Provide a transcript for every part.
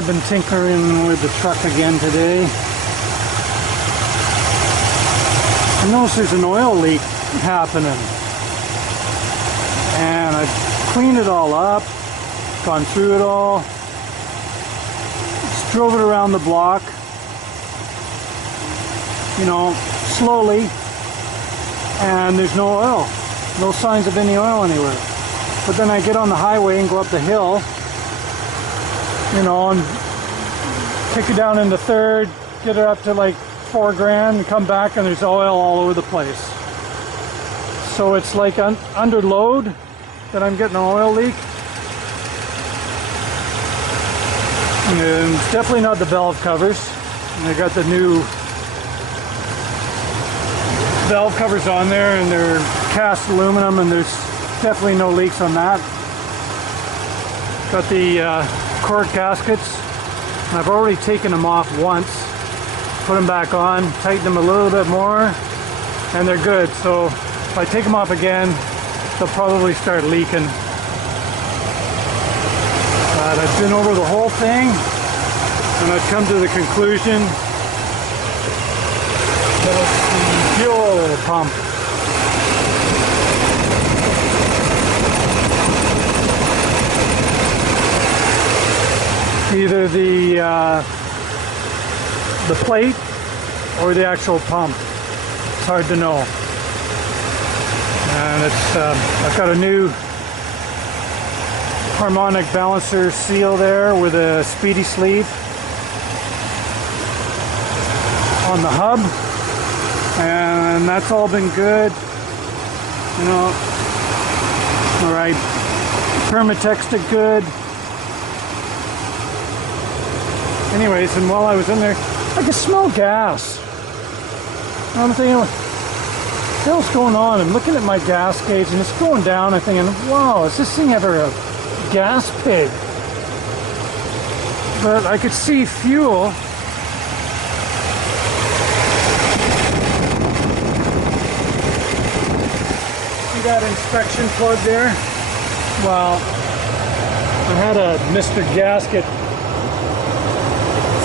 I've been tinkering with the truck again today. I noticed there's an oil leak happening. And I've cleaned it all up, gone through it all, just drove it around the block, you know, slowly, and there's no oil, no signs of any oil anywhere. But then I get on the highway and go up the hill, you know, and kick it down into third, get it up to like 4 grand, and come back and there's oil all over the place. So it's like under load that I'm getting an oil leak. And it's definitely not the valve covers. And I got the new valve covers on there, and they're cast aluminum, and there's definitely no leaks on that. Got the cork gaskets, and I've already taken them off once, put them back on, tighten them a little bit more, and they're good. So if I take them off again, they'll probably start leaking. But I've been over the whole thing, and I've come to the conclusion that it's the fuel pump. Either the plate or the actual pump. It's hard to know. And it's I've got a new harmonic balancer seal there with a speedy sleeve on the hub, and that's all been good, you know. All right, Permatex did good. Anyways, and while I was in there, I could smell gas. And I'm thinking, what the hell's going on? I'm looking at my gas gauge and it's going down. I'm thinking, wow, is this thing ever a gas pig? But I could see fuel. See that inspection plug there? Well, I had a Mr. Gasket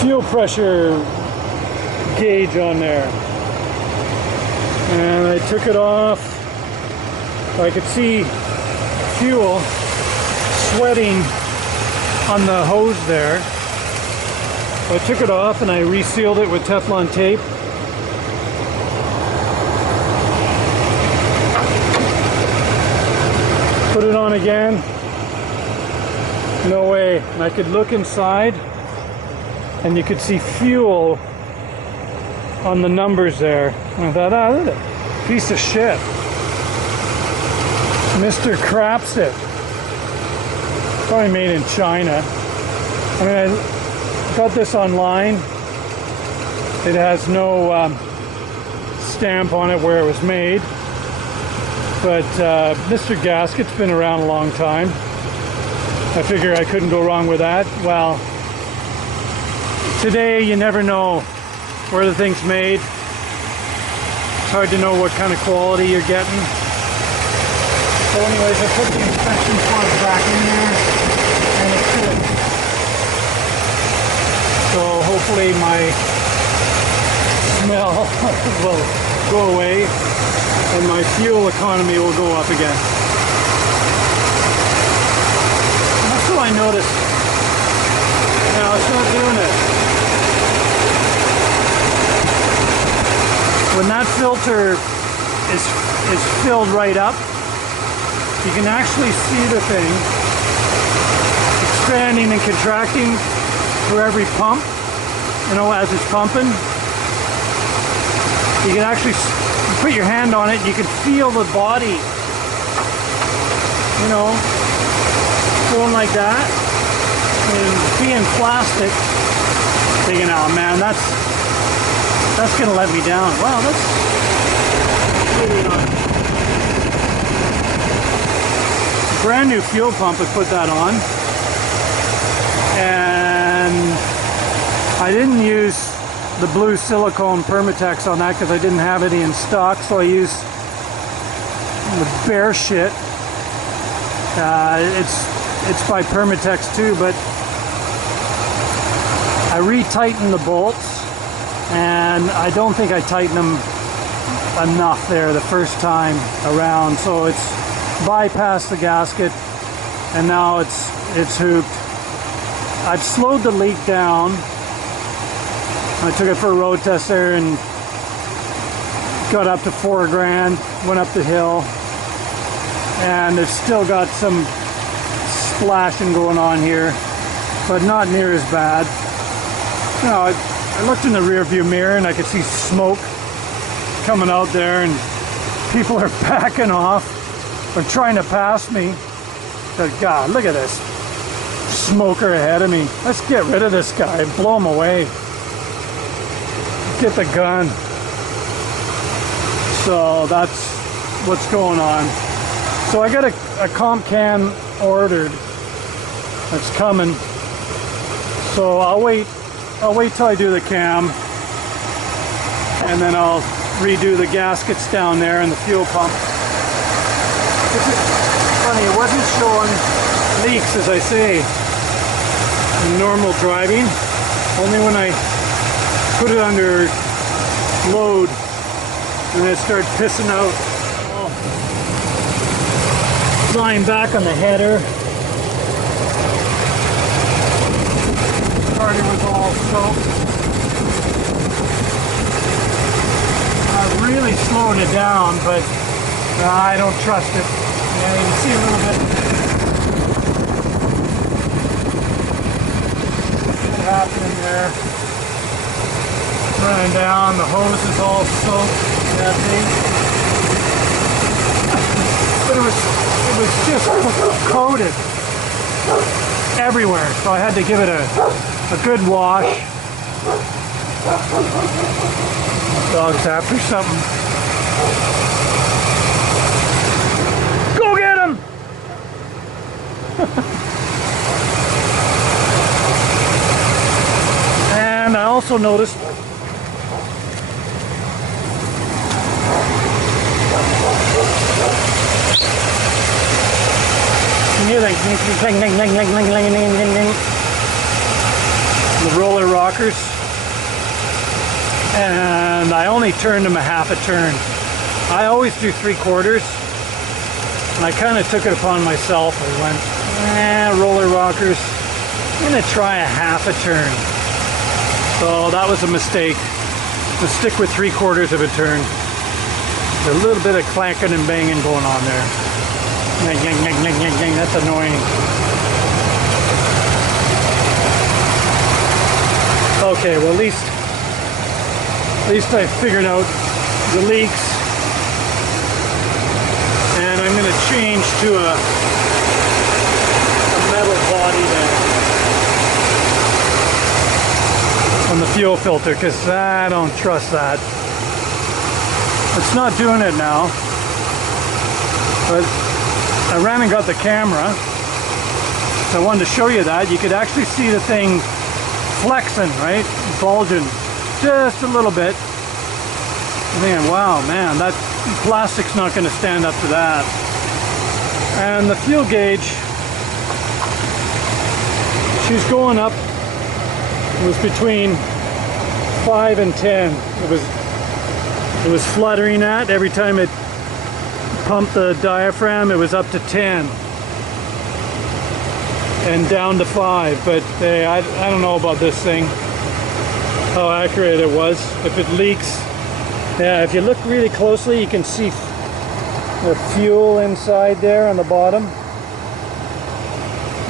fuel pressure gauge on there, and I took it off. I could see fuel sweating on the hose there. I took it off and I resealed it with Teflon tape. Put it on again. No way. And I could look inside and you could see fuel on the numbers there. And I thought, look at that piece of shit. Mr. Crapsit. Probably made in China. I mean, I got this online. It has no stamp on it where it was made. But Mr. Gasket's been around a long time. I figure I couldn't go wrong with that. Well, today you never know where the thing's made. It's hard to know what kind of quality you're getting. So anyways, I put the inspection plug back in there and it's good. So hopefully my smell will go away and my fuel economy will go up again. And that's what I noticed. Now it's not doing it. When that filter is filled right up, you can actually see the thing expanding and contracting for every pump, you know, as it's pumping. You can actually put your hand on it, you can feel the body, you know, going like that. And being plastic, thinking, oh man, that's gonna let me down. Wow, that's really not. Brand new fuel pump, I put that on, and I didn't use the blue silicone Permatex on that because I didn't have any in stock, so I used the bear shit. It's by Permatex too, but I retightened the bolts, and I don't think I tightened them enough there the first time around, so it's bypassed the gasket, and now it's hooped. I've slowed the leak down. I took it for a road test there and got up to $4,000, went up the hill, and it's still got some splashing going on here, but not near as bad. You know, I looked in the rear view mirror and I could see smoke coming out there, and people are backing off or trying to pass me. But God, look at this smoker ahead of me. Let's get rid of this guy and blow him away. Get the gun. So that's what's going on. So I got a comp can ordered that's coming. So I'll wait till I do the cam, and then I'll redo the gaskets down there and the fuel pump. It's funny, it wasn't showing leaks, as I say, in normal driving. Only when I put it under load and it started pissing out. Flying back on the header. Party was all soaked. I really slowed it down, but I don't trust it. Yeah, you can see a little bit happening there. Running down, the hose is all soaked. That thing. But it was just coated everywhere, so I had to give it a good wash. Dog's after something. Go get him! And I also noticed the roller rockers, and I only turned them a half a turn. I always do 3/4, and I kind of took it upon myself. I went, roller rockers, I'm gonna try a half a turn. So that was a mistake. To stick with 3/4 of a turn. There's a little bit of clanking and banging going on there. That's annoying. Okay, well at least I figured out the leaks, and I'm going to change to a metal body there on the fuel filter, because I don't trust that. It's not doing it now, but I ran and got the camera, so I wanted to show you that. You could actually see the thing flexing, right? Bulging just a little bit. I'm thinking, wow, man, that plastic's not going to stand up to that. And the fuel gauge, she's going up. It was between 5 and 10. It was fluttering at every time it pumped the diaphragm. It was up to 10 and down to 5. But hey, I don't know about this thing, how accurate it was. If it leaks, yeah, if you look really closely, you can see the fuel inside there on the bottom.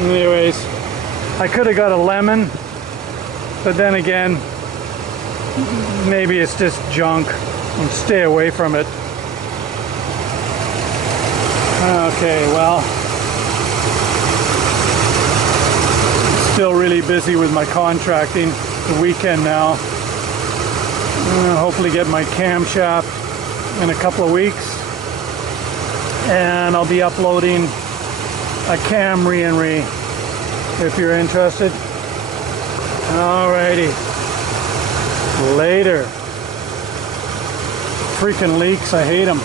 Anyways, I could have got a lemon, but then again, maybe it's just junk and stay away from it. Okay, well, still really busy with my contracting. The weekend now. Hopefully get my camshaft in a couple of weeks, and I'll be uploading a cam re-and-re if you're interested. Alrighty, later. Freaking leaks, I hate them.